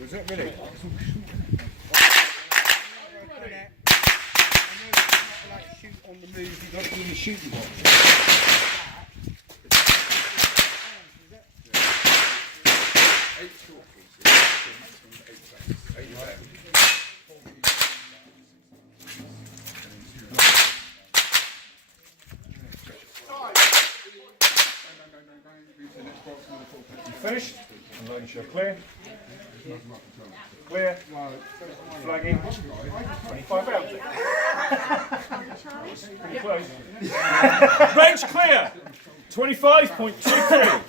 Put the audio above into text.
Was it really? Shoot on the move, you've got to do your shooting box. You finished? And loading show clear. Clear. Flagging. 25 out. Pretty close. Range clear. 25.23.